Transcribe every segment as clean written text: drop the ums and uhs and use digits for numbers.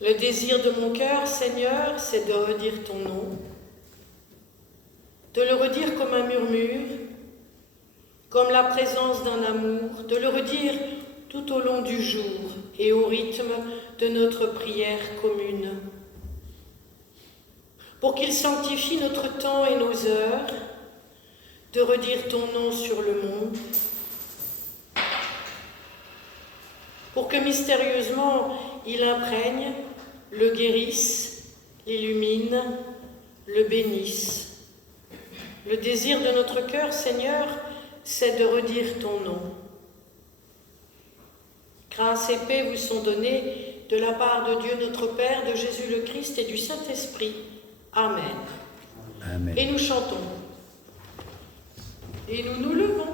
Le désir de mon cœur, Seigneur, c'est de redire ton nom, de le redire comme un murmure, comme la présence d'un amour, de le redire tout au long du jour et au rythme de notre prière commune. Pour qu'il sanctifie notre temps et nos heures, de redire ton nom sur le monde, pour que mystérieusement il imprègne, le guérisse, l'illumine, le bénisse. Le désir de notre cœur, Seigneur, c'est de redire ton nom. Grâce et paix vous sont données de la part de Dieu notre Père, de Jésus le Christ et du Saint-Esprit. Amen. Amen. Et nous chantons. Et nous nous levons.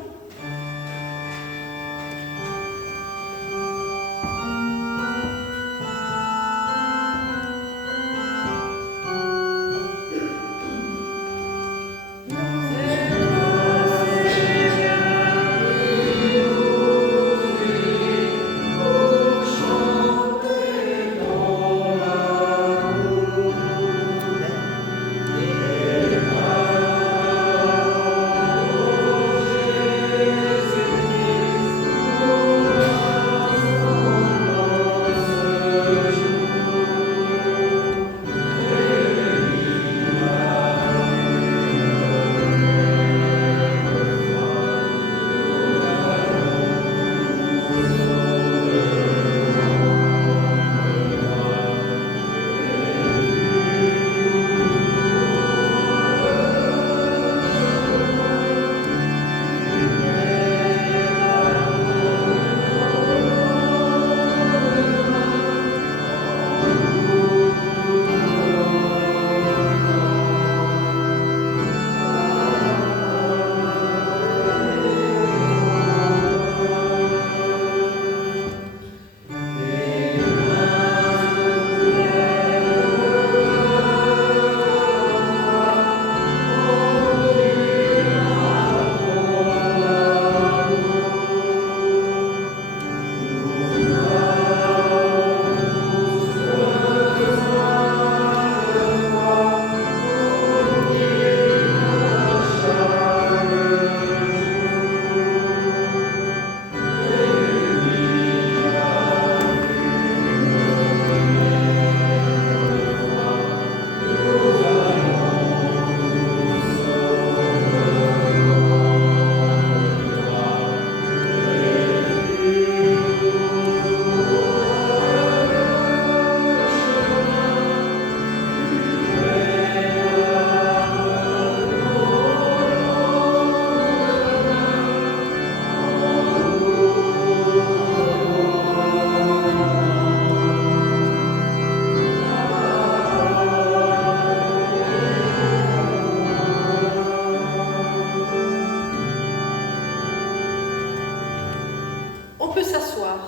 On peut s'asseoir.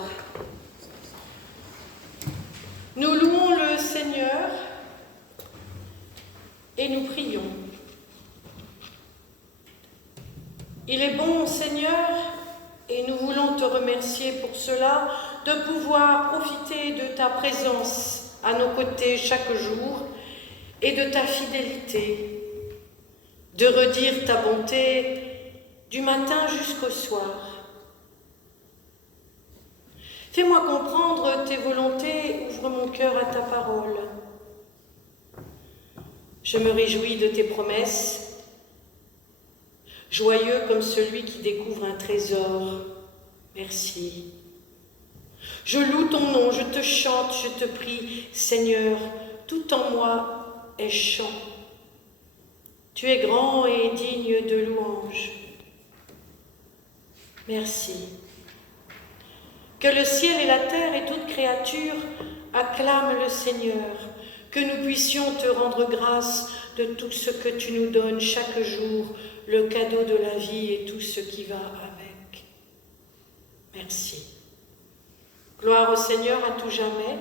Nous louons le Seigneur et nous prions. Il est bon, Seigneur, et nous voulons te remercier pour cela, de pouvoir profiter de ta présence à nos côtés chaque jour et de ta fidélité, de redire ta bonté du matin jusqu'au soir. Fais-moi comprendre tes volontés, ouvre mon cœur à ta parole. Je me réjouis de tes promesses, joyeux comme celui qui découvre un trésor. Merci. Je loue ton nom, je te chante, je te prie, Seigneur, tout en moi est chant. Tu es grand et digne de louange. Merci. Que le ciel et la terre et toute créature acclament le Seigneur, que nous puissions te rendre grâce de tout ce que tu nous donnes chaque jour, le cadeau de la vie et tout ce qui va avec. Merci. Gloire au Seigneur à tout jamais,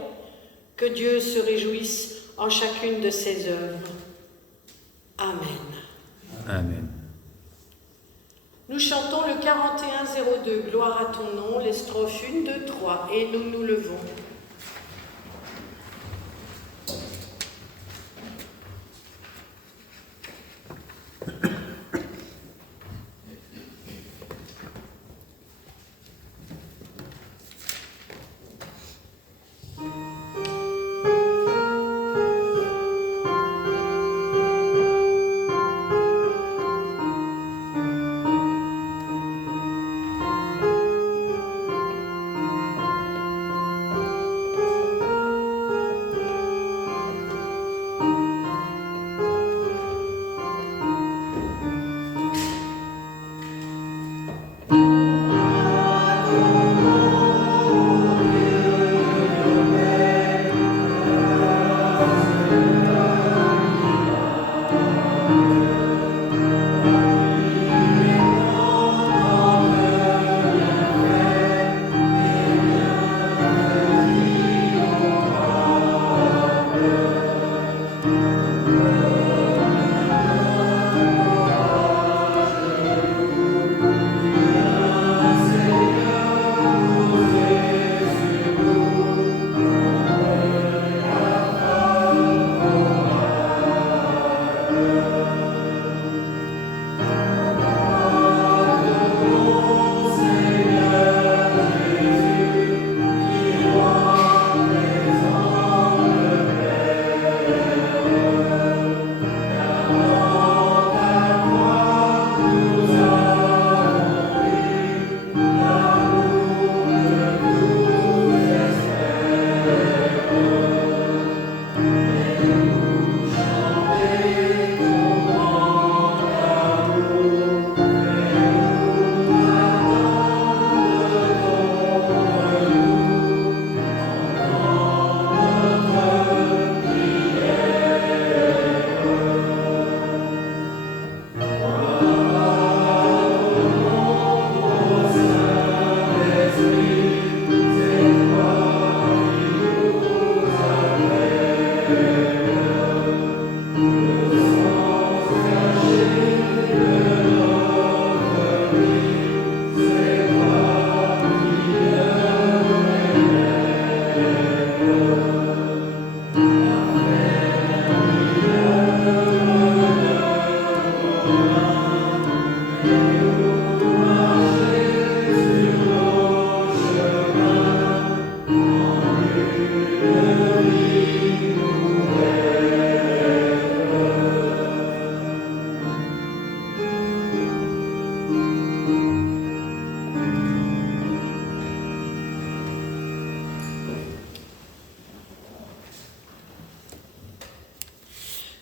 que Dieu se réjouisse en chacune de ses œuvres. Amen. Amen. Nous chantons le 4102, Gloire à ton nom, les strophes 1, 2, 3, et nous nous levons.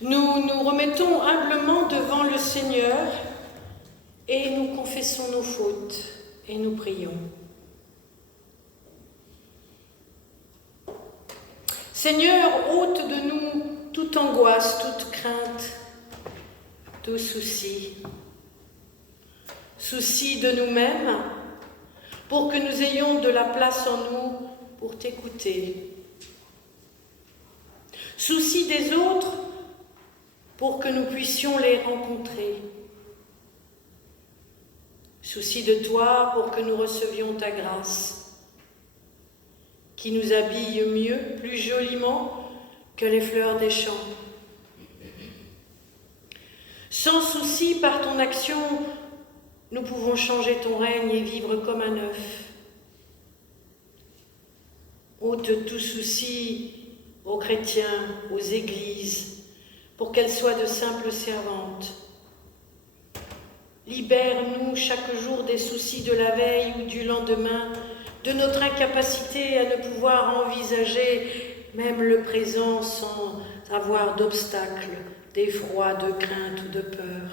Nous nous remettons humblement devant le Seigneur et nous confessons nos fautes et nous prions. Seigneur, ôte de nous toute angoisse, toute crainte, tout souci. Souci de nous-mêmes, pour que nous ayons de la place en nous pour t'écouter. Souci des autres, pour que nous puissions les rencontrer. Souci de toi, pour que nous recevions ta grâce, qui nous habille mieux, plus joliment que les fleurs des champs. Sans souci, par ton action, nous pouvons changer ton règne et vivre comme un œuf. Ôte tout souci aux chrétiens, aux églises, pour qu'elles soient de simples servantes. Libère-nous chaque jour des soucis de la veille ou du lendemain, de notre incapacité à ne pouvoir envisager même le présent sans avoir d'obstacles, d'effroi, de crainte ou de peur.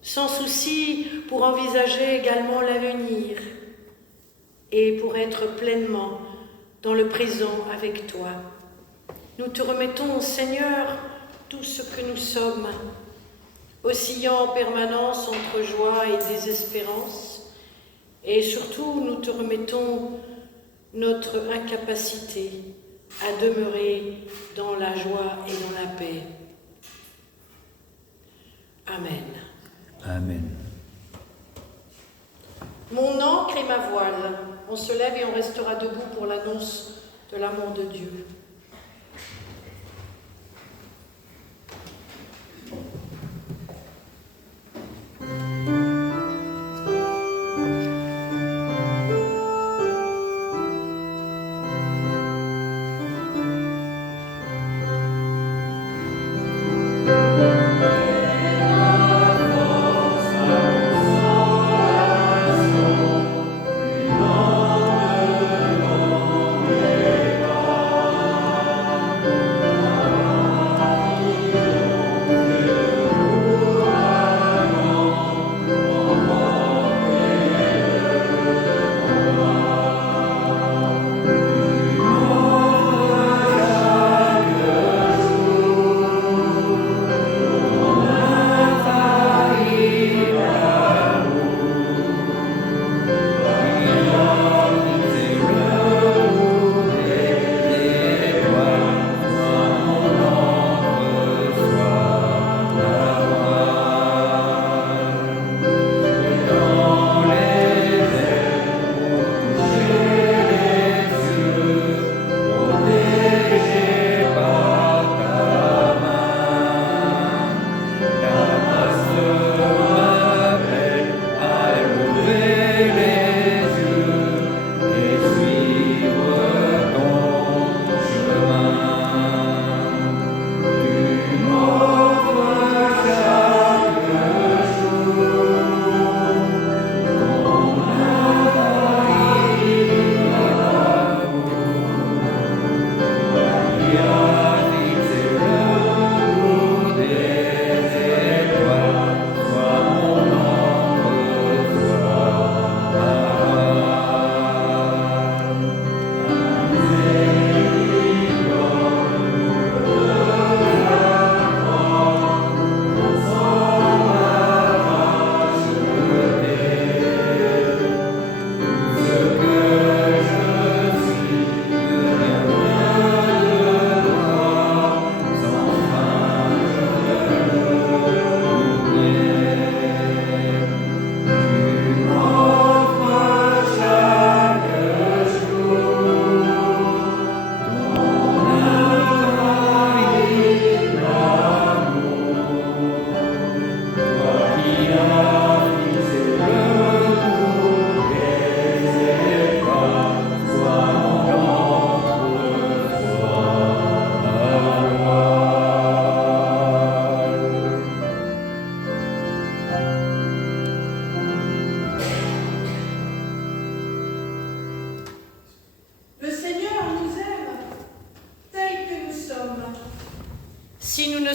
Sans souci pour envisager également l'avenir et pour être pleinement dans le présent avec toi. Nous te remettons, Seigneur, tout ce que nous sommes, oscillant en permanence entre joie et désespérance, et surtout nous te remettons notre incapacité à demeurer dans la joie et dans la paix. Amen. Amen. Mon ancre et ma voile, on se lève et on restera debout pour l'annonce de l'amour de Dieu. Amen.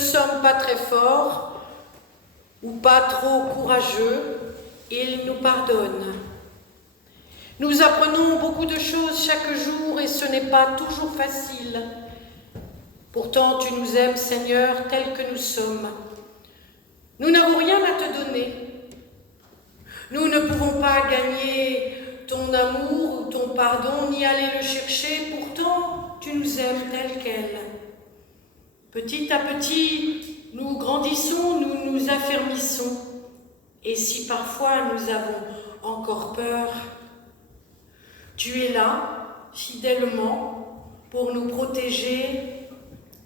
sommes pas très forts ou pas trop courageux, il nous pardonne. Nous apprenons beaucoup de choses chaque jour et ce n'est pas toujours facile. Pourtant, tu nous aimes, Seigneur, tels que nous sommes. Nous n'avons rien à te donner. Nous ne pouvons pas gagner ton amour ou ton pardon, ni aller le chercher. Pourtant, tu nous aimes tels quels. Petit à petit, nous grandissons, nous nous affermissons. Et si parfois nous avons encore peur, tu es là, fidèlement, pour nous protéger,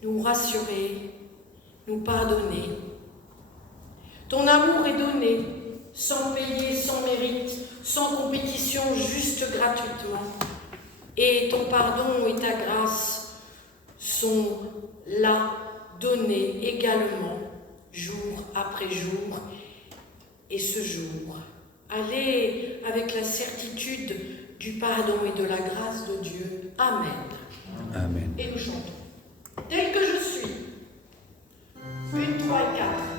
nous rassurer, nous pardonner. Ton amour est donné, sans payer, sans mérite, sans compétition, juste gratuitement. Et ton pardon et ta grâce sont là, donnés également, jour après jour. Et ce jour, allez avec la certitude du pardon et de la grâce de Dieu. Amen. Amen. Et nous chantons. Tel que je suis. 1, 3 et 4.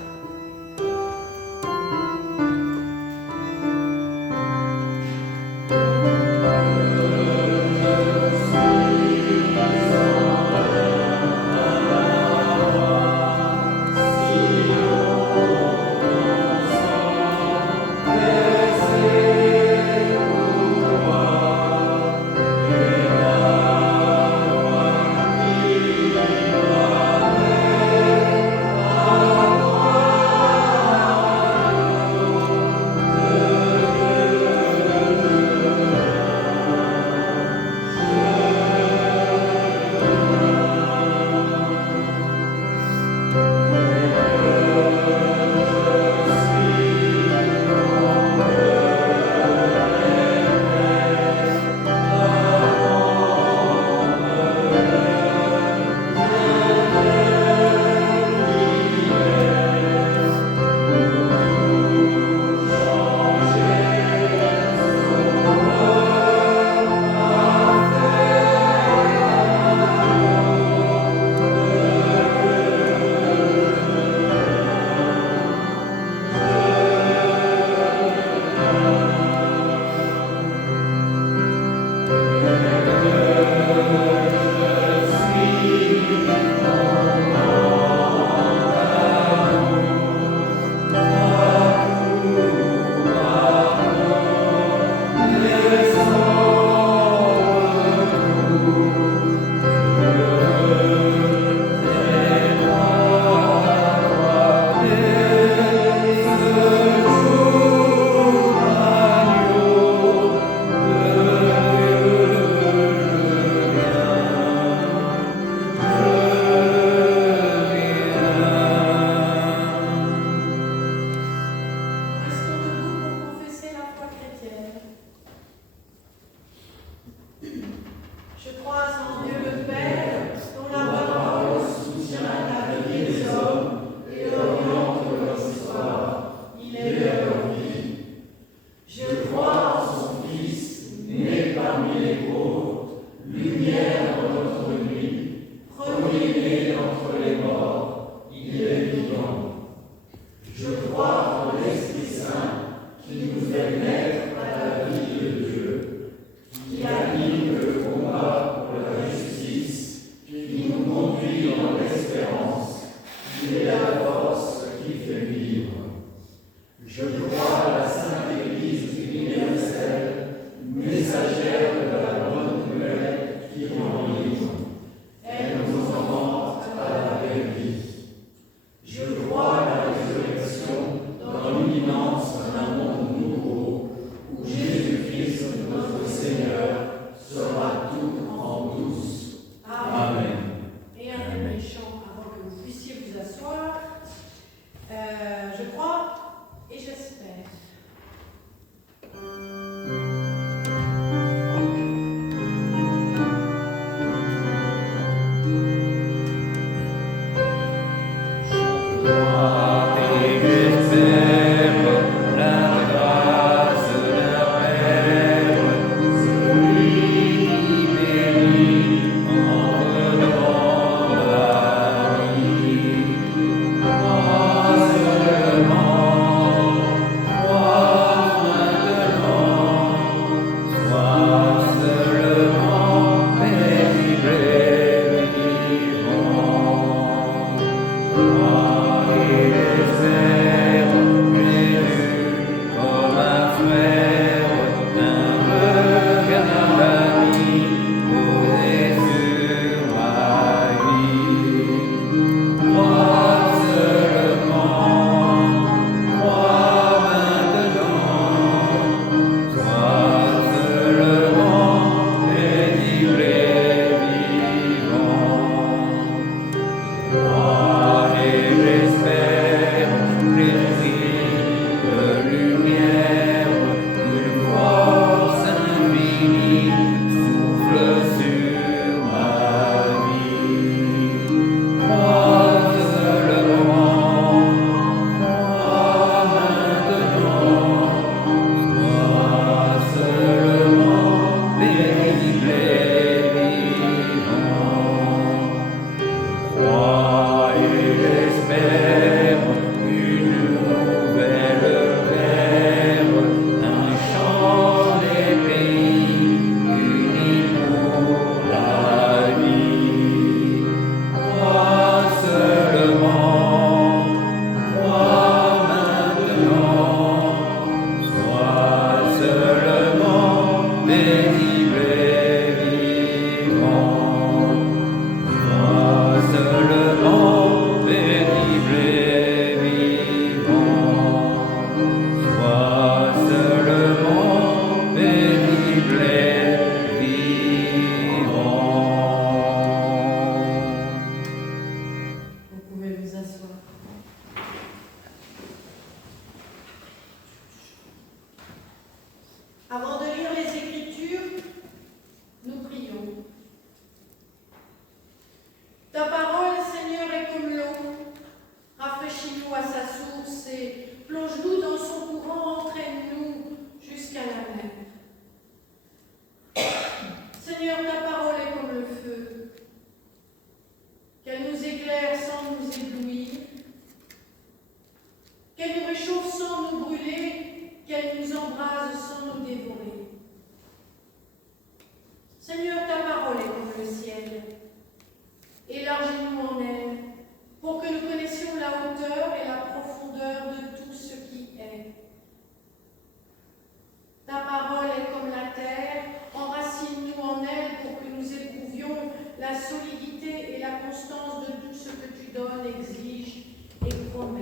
la solidité et la constance de tout ce que tu donnes, exiges et promets.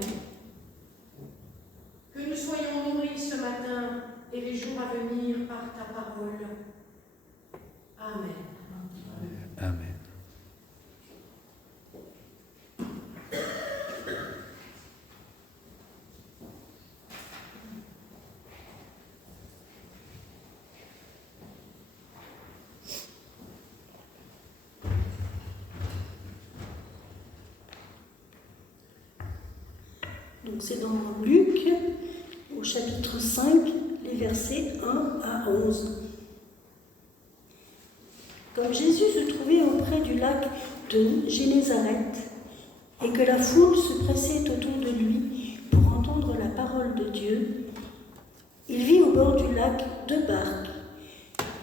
Que nous soyons nourris ce matin et les jours à venir par ta parole. Amen. Amen. Donc c'est dans Luc, au chapitre 5, les versets 1 à 11. Comme Jésus se trouvait auprès du lac de Génézareth et que la foule se pressait autour de lui pour entendre la parole de Dieu, il vit au bord du lac 2 barques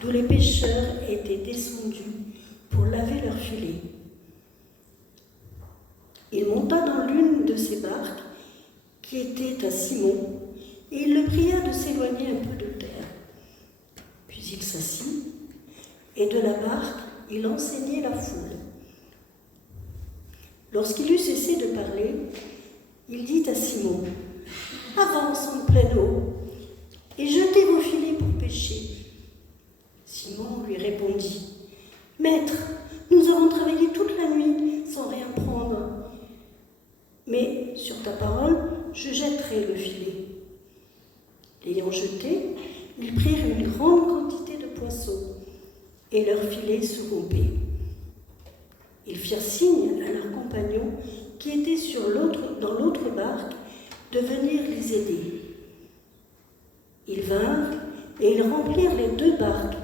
d'où les pêcheurs étaient descendus pour laver leurs filets. Il monta dans l'une de ces barques qui était à Simon, et il le pria de s'éloigner un peu de terre. Puis il s'assit, et de la barque, il enseignait la foule. Lorsqu'il eut cessé de parler, il dit à Simon, « Avance en pleine eau, et jetez vos filets pour pêcher. » Simon lui répondit, « Maître, nous avons travaillé toute la nuit sans rien prendre. Mais sur ta parole, je jetterai le filet. » L'ayant jeté, ils prirent une grande quantité de poissons, et leur filet se rompait. Ils firent signe à leurs compagnons qui étaient dans l'autre barque de venir les aider. Ils vinrent et ils remplirent les 2 barques,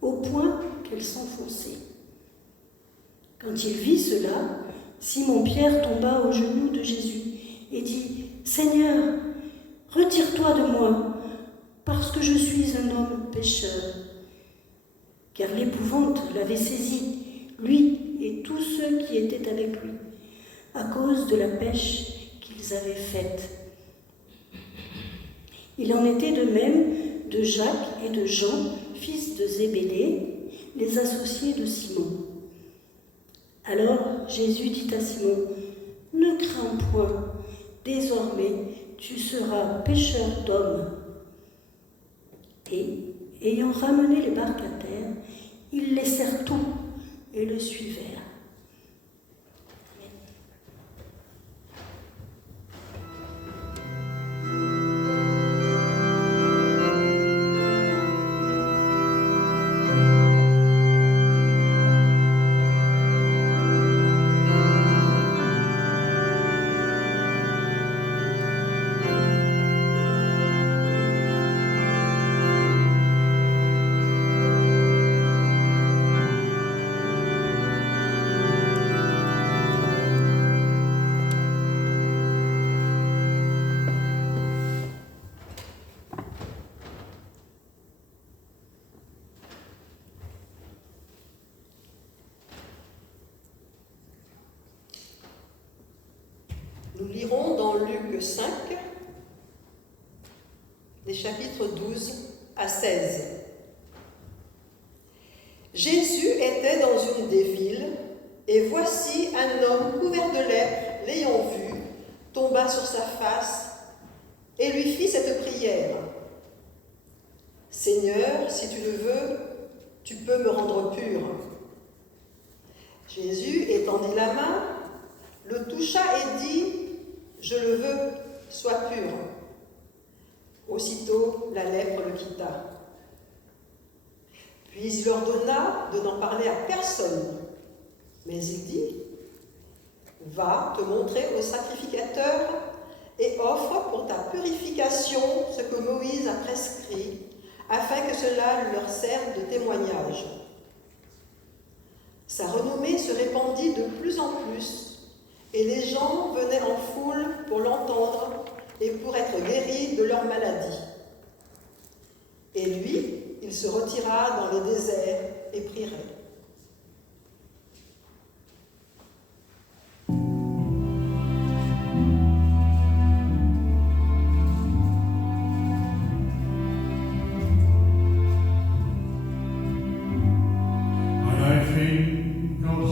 au point qu'elles s'enfonçaient. Quand il vit cela, Simon-Pierre tomba aux genoux de Jésus et dit, « Seigneur, retire-toi de moi, parce que je suis un homme pécheur. » Car l'épouvante l'avait saisi, lui et tous ceux qui étaient avec lui, à cause de la pêche qu'ils avaient faite. Il en était de même de Jacques et de Jean, fils de Zébédée, les associés de Simon. Alors Jésus dit à Simon, « Ne crains point, désormais tu seras pêcheur d'hommes. » Et, ayant ramené les barques à terre, ils laissèrent tout et le suivèrent. Nous lirons dans Luc 5, les chapitres 12 à 16. Jésus était dans une des villes, et voici un homme couvert de lèpre, l'ayant vu, tomba sur sa face et lui fit cette prière. « Seigneur, si tu le veux, tu peux me rendre pur. » Jésus étendit la main, le toucha et dit, « Je le veux, sois pur. » Aussitôt, la lèpre le quitta. Puis il ordonna de n'en parler à personne. Mais il dit, « Va te montrer au sacrificateur et offre pour ta purification ce que Moïse a prescrit, afin que cela leur serve de témoignage. » Sa renommée se répandit de plus en plus, et les gens venaient en foule pour l'entendre et pour être guéris de leur maladie. Et lui, il se retira dans le désert et prierait. And I think of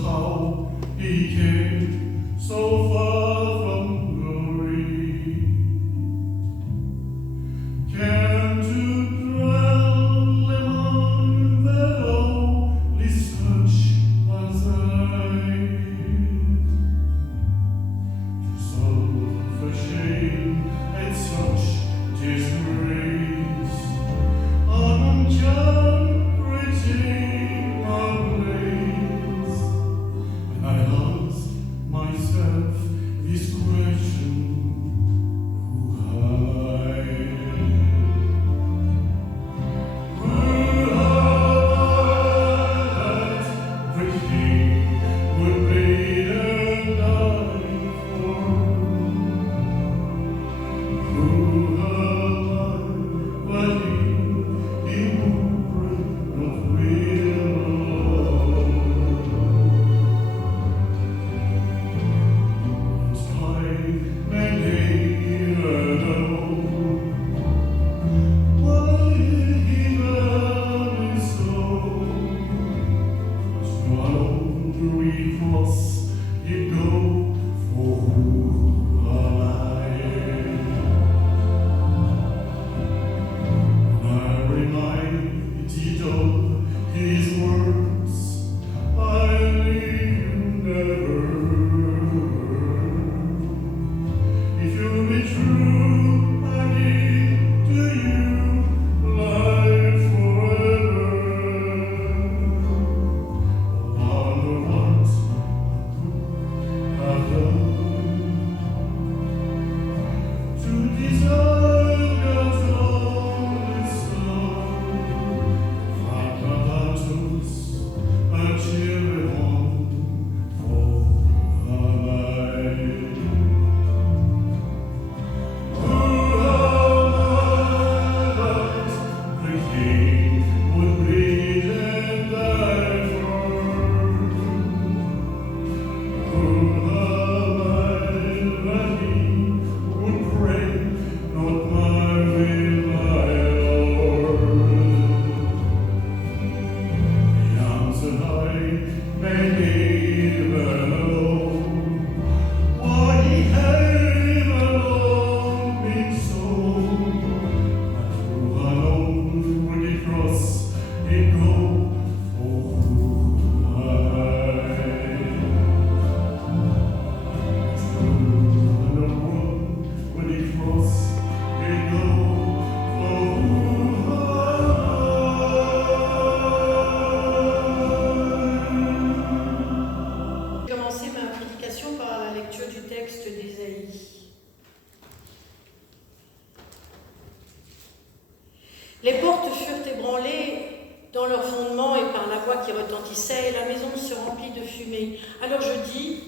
portes furent ébranlées dans leur fondement et par la voix qui retentissait, et la maison se remplit de fumée. Alors je dis,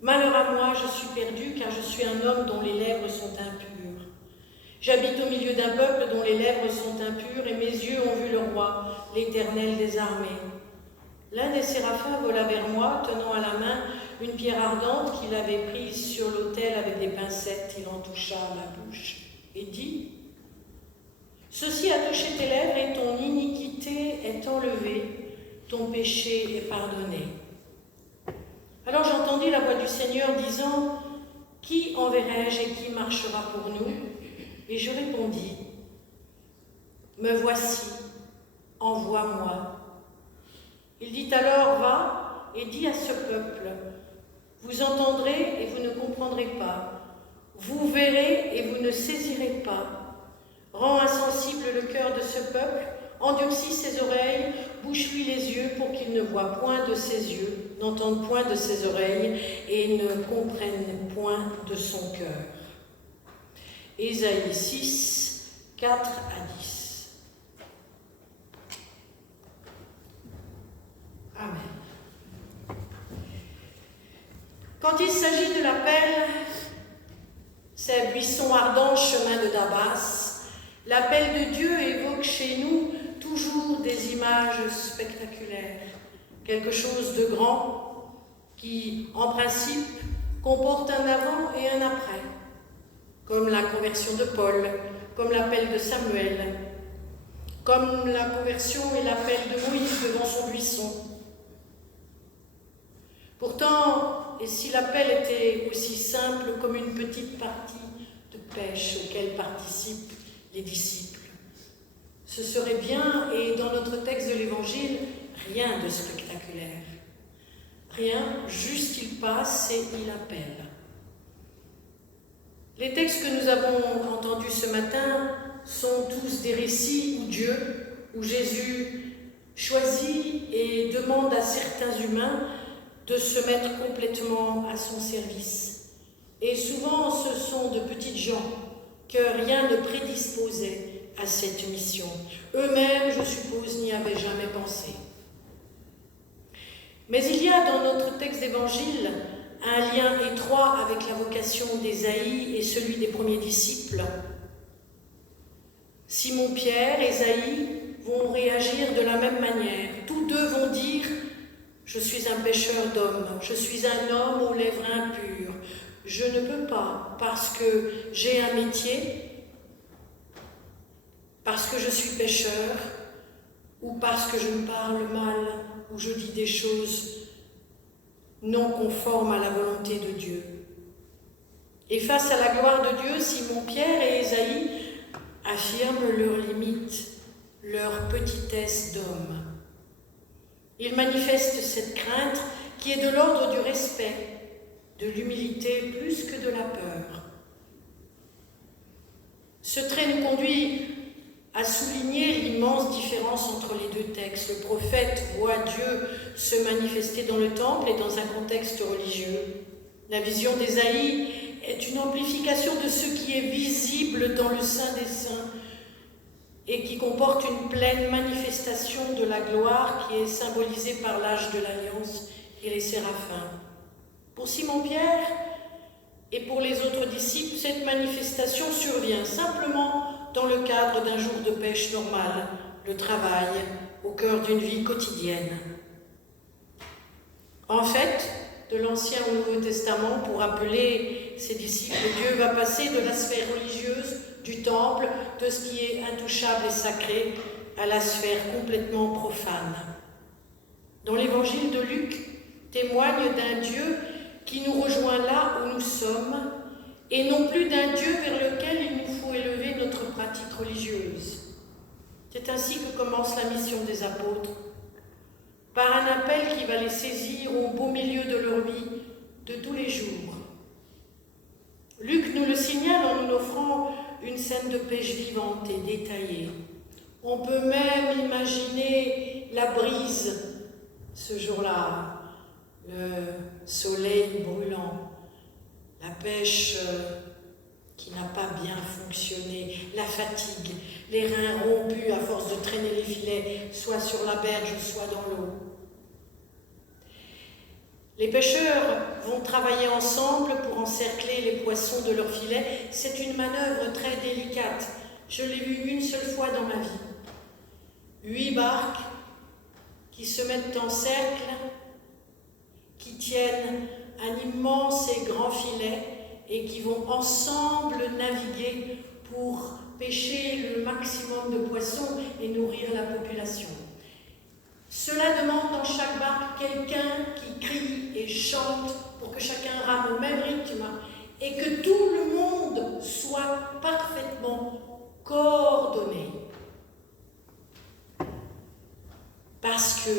malheur à moi, je suis perdu, car je suis un homme dont les lèvres sont impures. J'habite au milieu d'un peuple dont les lèvres sont impures, et mes yeux ont vu le roi, l'Éternel des armées. L'un des séraphins vola vers moi, tenant à la main une pierre ardente qu'il avait prise sur l'autel avec des pincettes. Il en toucha la bouche et dit, « Ceci a touché tes lèvres et ton iniquité est enlevée, ton péché est pardonné. » Alors j'entendis la voix du Seigneur disant, « Qui enverrai-je et qui marchera pour nous ?» Et je répondis, « Me voici, envoie-moi. » Il dit alors, « Va et dis à ce peuple, vous entendrez et vous ne comprendrez pas, vous verrez et vous ne saisirez pas. Rends insensible le cœur de ce peuple, endurcis ses oreilles, bouche-lui les yeux pour qu'il ne voie point de ses yeux, n'entende point de ses oreilles et ne comprenne point de son cœur. » Ésaïe 6, 4 à 10. Amen. Quand il s'agit de l'appel, ces buissons ardents, chemin de Damas, l'appel de Dieu évoque chez nous toujours des images spectaculaires, quelque chose de grand qui, en principe, comporte un avant et un après, comme la conversion de Paul, comme l'appel de Samuel, comme la conversion et l'appel de Moïse devant son buisson. Pourtant, et si l'appel était aussi simple comme une petite partie de pêche auquel participent les disciples, ce serait bien, et dans notre texte de l'Évangile, rien de spectaculaire. Rien, juste il passe et il appelle. Les textes que nous avons entendus ce matin sont tous des récits où Jésus choisit et demande à certains humains de se mettre complètement à son service. Et souvent, ce sont de petites gens que rien ne prédisposait à cette mission. Eux-mêmes, je suppose, n'y avaient jamais pensé. Mais il y a dans notre texte d'évangile un lien étroit avec la vocation d'Ésaïe et celui des premiers disciples. Simon-Pierre et Ésaïe vont réagir de la même manière. Tous deux vont dire « Je suis un pécheur d'hommes, je suis un homme aux lèvres impures. Je ne peux pas parce que j'ai un métier, parce que je suis pécheur, ou parce que je me parle mal, ou je dis des choses non conformes à la volonté de Dieu. » Et face à la gloire de Dieu, Simon-Pierre et Ésaïe affirment leurs limites, leur petitesse d'homme. Ils manifestent cette crainte qui est de l'ordre du respect, de l'humilité plus que de la peur. Ce trait nous conduit à souligner l'immense différence entre les deux textes. Le prophète voit Dieu se manifester dans le temple et dans un contexte religieux. La vision d'Ésaïe est une amplification de ce qui est visible dans le Saint des Saints et qui comporte une pleine manifestation de la gloire qui est symbolisée par l'âge de l'Alliance et les séraphins. Pour Simon-Pierre et pour les autres disciples, cette manifestation survient simplement dans le cadre d'un jour de pêche normal, le travail, au cœur d'une vie quotidienne. En fait, de l'Ancien au Nouveau Testament, pour appeler ses disciples, Dieu va passer de la sphère religieuse, du temple, de ce qui est intouchable et sacré, à la sphère complètement profane. Dans l'évangile de Luc, témoigne d'un Dieu qui nous rejoint là où nous sommes, et non plus d'un Dieu vers lequel il nous faut élever notre pratique religieuse. C'est ainsi que commence la mission des apôtres, par un appel qui va les saisir au beau milieu de leur vie de tous les jours. Luc nous le signale en nous offrant une scène de pêche vivante et détaillée. On peut même imaginer la brise ce jour-là, le soleil brûlant, la pêche qui n'a pas bien fonctionné, la fatigue, les reins rompus à force de traîner les filets, soit sur la berge, soit dans l'eau. Les pêcheurs vont travailler ensemble pour encercler les poissons de leurs filets. C'est une manœuvre très délicate. Je l'ai vue une seule fois dans ma vie. 8 barques qui se mettent en cercle, qui tiennent un immense et grand filet et qui vont ensemble naviguer pour pêcher le maximum de poissons et nourrir la population. Cela demande dans chaque barque quelqu'un qui crie et chante pour que chacun rame au même rythme et que tout le monde soit parfaitement coordonné. Parce que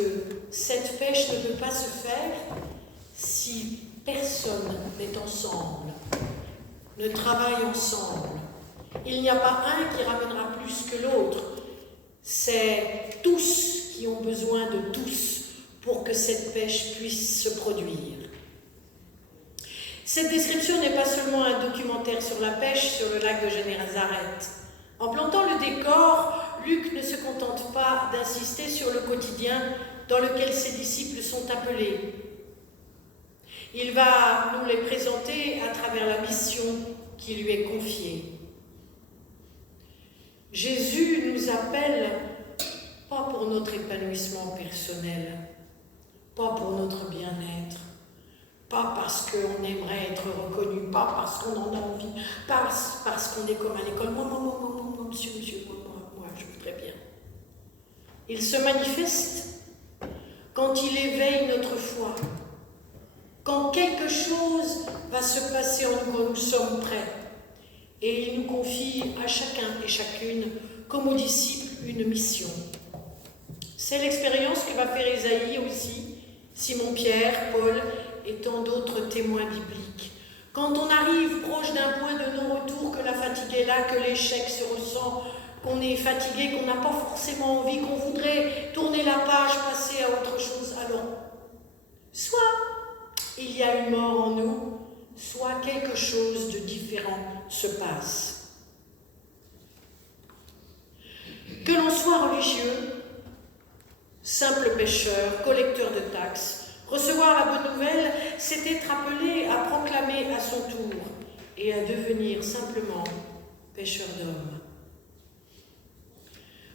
cette pêche ne peut pas se faire si personne n'est ensemble, ne travaille ensemble. Il n'y a pas un qui ramènera plus que l'autre. C'est tous qui ont besoin de tous pour que cette pêche puisse se produire. Cette description n'est pas seulement un documentaire sur la pêche sur le lac de Génézaret. En plantant le décor, Luc ne se contente pas d'insister sur le quotidien dans lequel ses disciples sont appelés. Il va nous les présenter à travers la mission qui lui est confiée. Jésus nous appelle pas pour notre épanouissement personnel, pas pour notre bien-être, pas parce qu'on aimerait être reconnu, pas parce qu'on en a envie, pas parce qu'on est comme à l'école. Moi, monsieur, moi, je voudrais bien. Il se manifeste quand il éveille notre foi, quand quelque chose va se passer en nous, quand nous sommes prêts. Et il nous confie à chacun et chacune, comme aux disciples, une mission. C'est l'expérience que va faire Ésaïe aussi, Simon-Pierre, Paul et tant d'autres témoins bibliques. Quand on arrive proche d'un point de non-retour, que la fatigue est là, que l'échec se ressent, qu'on est fatigué, qu'on n'a pas forcément envie, qu'on voudrait tourner la page, passer à autre chose, alors, soit il y a une mort en nous, soit quelque chose de différent se passe. Que l'on soit religieux, simple pêcheur, collecteur de taxes, recevoir la bonne nouvelle, c'est être appelé à proclamer à son tour et à devenir simplement pêcheur d'hommes.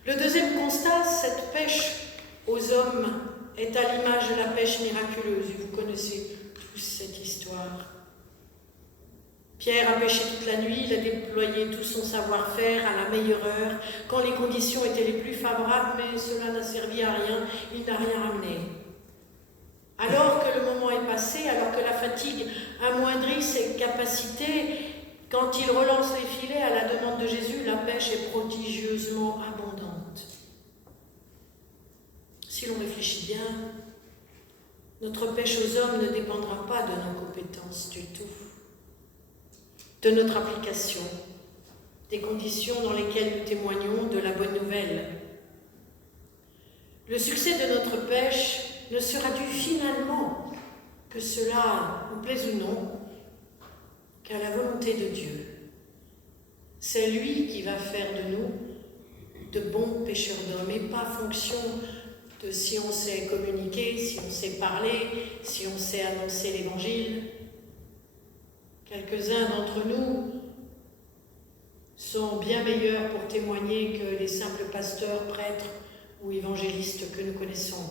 Le deuxième constat, cette pêche aux hommes est à l'image de la pêche miraculeuse. Vous connaissez tous cette histoire. Pierre a pêché toute la nuit, il a déployé tout son savoir-faire à la meilleure heure, quand les conditions étaient les plus favorables, mais cela n'a servi à rien, il n'a rien ramené. Alors que le moment est passé, alors que la fatigue amoindrit ses capacités, quand il relance les filets à la demande de Jésus, la pêche est prodigieusement abondante. Si l'on réfléchit bien, notre pêche aux hommes ne dépendra pas de nos compétences du tout, de notre application, des conditions dans lesquelles nous témoignons de la bonne nouvelle. Le succès de notre pêche ne sera dû finalement, que cela nous plaise ou non, qu'à la volonté de Dieu. C'est lui qui va faire de nous de bons pêcheurs d'hommes, et pas fonction de si on sait communiquer, si on sait parler, si on sait annoncer l'évangile. Quelques-uns d'entre nous sont bien meilleurs pour témoigner que les simples pasteurs, prêtres ou évangélistes que nous connaissons.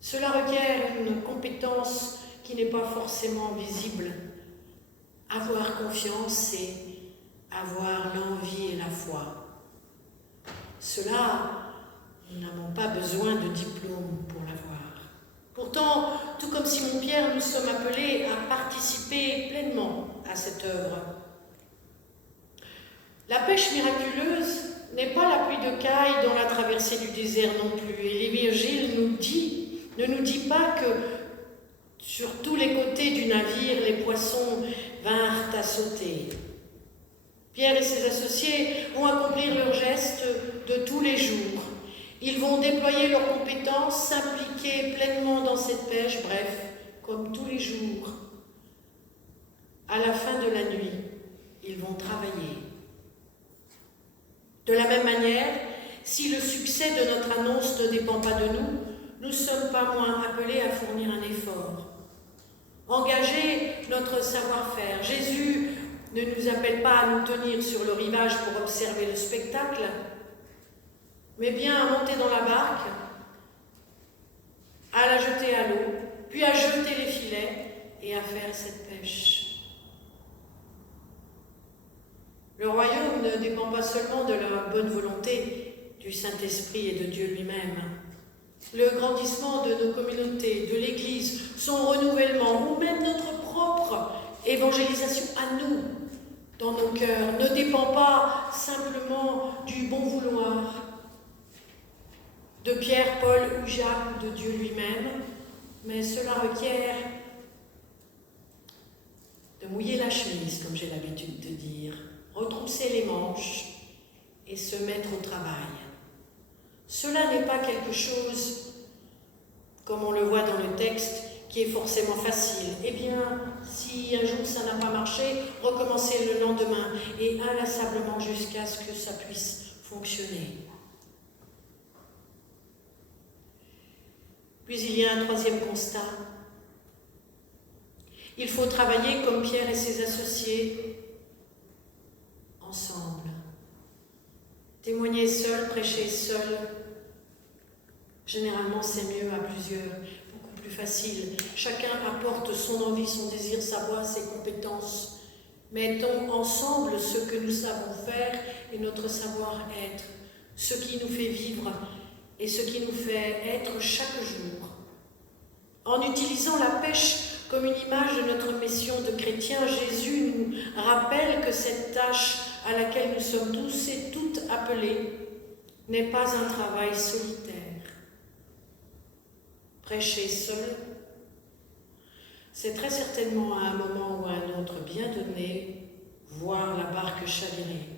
Cela requiert une compétence qui n'est pas forcément visible. Avoir confiance et avoir l'envie et la foi. Cela, nous n'avons pas besoin de diplôme pour l'avoir. Pourtant, tout comme Simon-Pierre, nous sommes appelés à participer pleinement à cette œuvre. La pêche miraculeuse n'est pas la pluie de cailles dans la traversée du désert non plus. Et l'Évangile ne nous dit pas que sur tous les côtés du navire, les poissons vinrent à sauter. Pierre et ses associés vont accomplir leurs gestes de tous les jours. Ils vont déployer leurs compétences, s'impliquer pleinement dans cette pêche, bref, comme tous les jours. À la fin de la nuit, ils vont travailler. De la même manière, si le succès de notre annonce ne dépend pas de nous, nous ne sommes pas moins appelés à fournir un effort. Engager notre savoir-faire. Jésus ne nous appelle pas à nous tenir sur le rivage pour observer le spectacle, mais bien à monter dans la barque, à la jeter à l'eau, puis à jeter les filets et à faire cette pêche. Le royaume ne dépend pas seulement de la bonne volonté du Saint-Esprit et de Dieu lui-même. Le grandissement de nos communautés, de l'Église, son renouvellement ou même notre propre évangélisation à nous, dans nos cœurs, ne dépend pas simplement du bon vouloir de Pierre, Paul ou Jacques ou de Dieu lui-même, mais cela requiert de mouiller la chemise, comme j'ai l'habitude de dire, retrousser les manches et se mettre au travail. Cela n'est pas quelque chose, comme on le voit dans le texte, qui est forcément facile. Eh bien, si un jour ça n'a pas marché, recommencer le lendemain et inlassablement jusqu'à ce que ça puisse fonctionner. Puis il y a un troisième constat. Il faut travailler comme Pierre et ses associés, ensemble. Témoigner seul, prêcher seul, généralement c'est mieux à plusieurs, beaucoup plus facile. Chacun apporte son envie, son désir, sa voix, ses compétences. Mettons ensemble ce que nous savons faire et notre savoir-être, ce qui nous fait vivre et ce qui nous fait être chaque jour. En utilisant la pêche comme une image de notre mission de chrétiens, Jésus nous rappelle que cette tâche à laquelle nous sommes tous et toutes appelés n'est pas un travail solitaire. Prêcher seul, c'est très certainement à un moment ou à un autre bien donné voir la barque chavirer,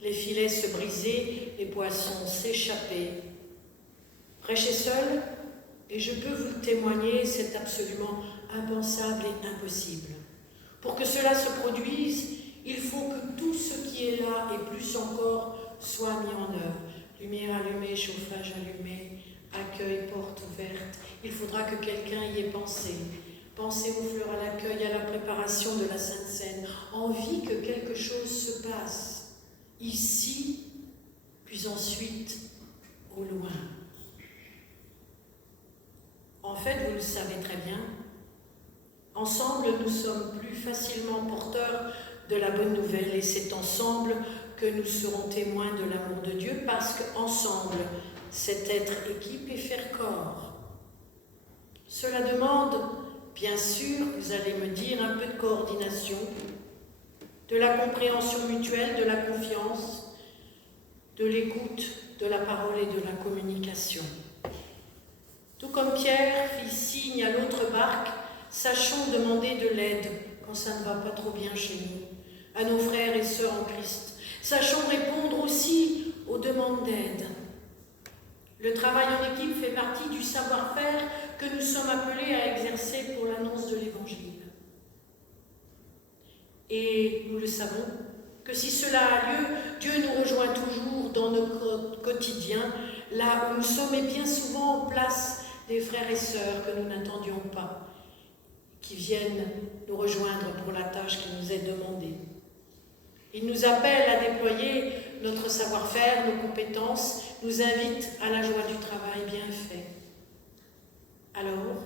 les filets se briser, les poissons s'échapper. Prêcher seul, et je peux vous le témoigner, c'est absolument impensable et impossible. Pour que cela se produise, il faut que tout ce qui est là et plus encore soit mis en œuvre. Lumière allumée, chauffage allumé, accueil, porte ouverte. Il faudra que quelqu'un y ait pensé. Pensez aux fleurs à l'accueil, à la préparation de la Sainte Seine. Envie que quelque chose se passe, ici, puis ensuite au loin. En fait, vous le savez très bien, ensemble, nous sommes plus facilement porteurs de la bonne nouvelle et c'est ensemble que nous serons témoins de l'amour de Dieu parce qu'ensemble, c'est être équipe et faire corps. Cela demande, bien sûr, vous allez me dire, un peu de coordination, de la compréhension mutuelle, de la confiance, de l'écoute, de la parole et de la communication. Tout comme Pierre fit signe à l'autre barque, sachons demander de l'aide quand ça ne va pas trop bien chez nous, à nos frères et sœurs en Christ. Sachons répondre aussi aux demandes d'aide. Le travail en équipe fait partie du savoir-faire que nous sommes appelés à exercer pour l'annonce de l'Évangile. Et nous le savons, que si cela a lieu, Dieu nous rejoint toujours dans notre quotidien, là où nous sommes et bien souvent en place des frères et sœurs que nous n'attendions pas, qui viennent nous rejoindre pour la tâche qui nous est demandée. Il nous appelle à déployer notre savoir-faire, nos compétences, nous invite à la joie du travail bien fait. Alors,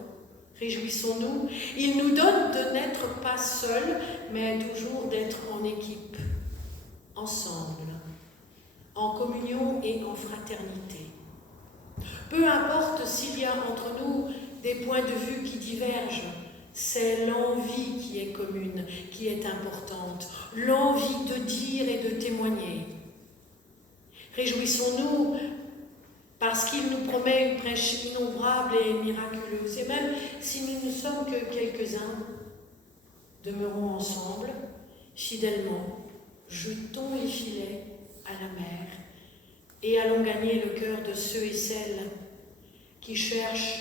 réjouissons-nous, il nous donne de n'être pas seuls, mais toujours d'être en équipe, ensemble, en communion et en fraternité. Peu importe s'il y a entre nous des points de vue qui divergent, c'est l'envie qui est commune, qui est importante, l'envie de dire et de témoigner. Réjouissons-nous parce qu'il nous promet une prêche innombrable et miraculeuse. Et même si nous ne sommes que quelques-uns, demeurons ensemble, fidèlement, jetons les filets à la mer et allons gagner le cœur de ceux et celles qui cherchent,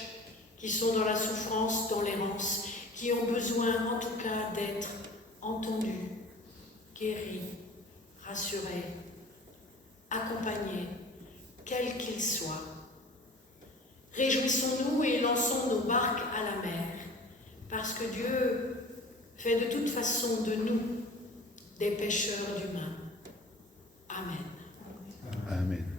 qui sont dans la souffrance, dans l'errance, qui ont besoin en tout cas d'être entendus, guéri, rassuré, accompagné, quel qu'il soit. Réjouissons-nous et lançons nos barques à la mer, parce que Dieu fait de toute façon de nous des pêcheurs d'humains. Amen. Amen.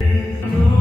Nous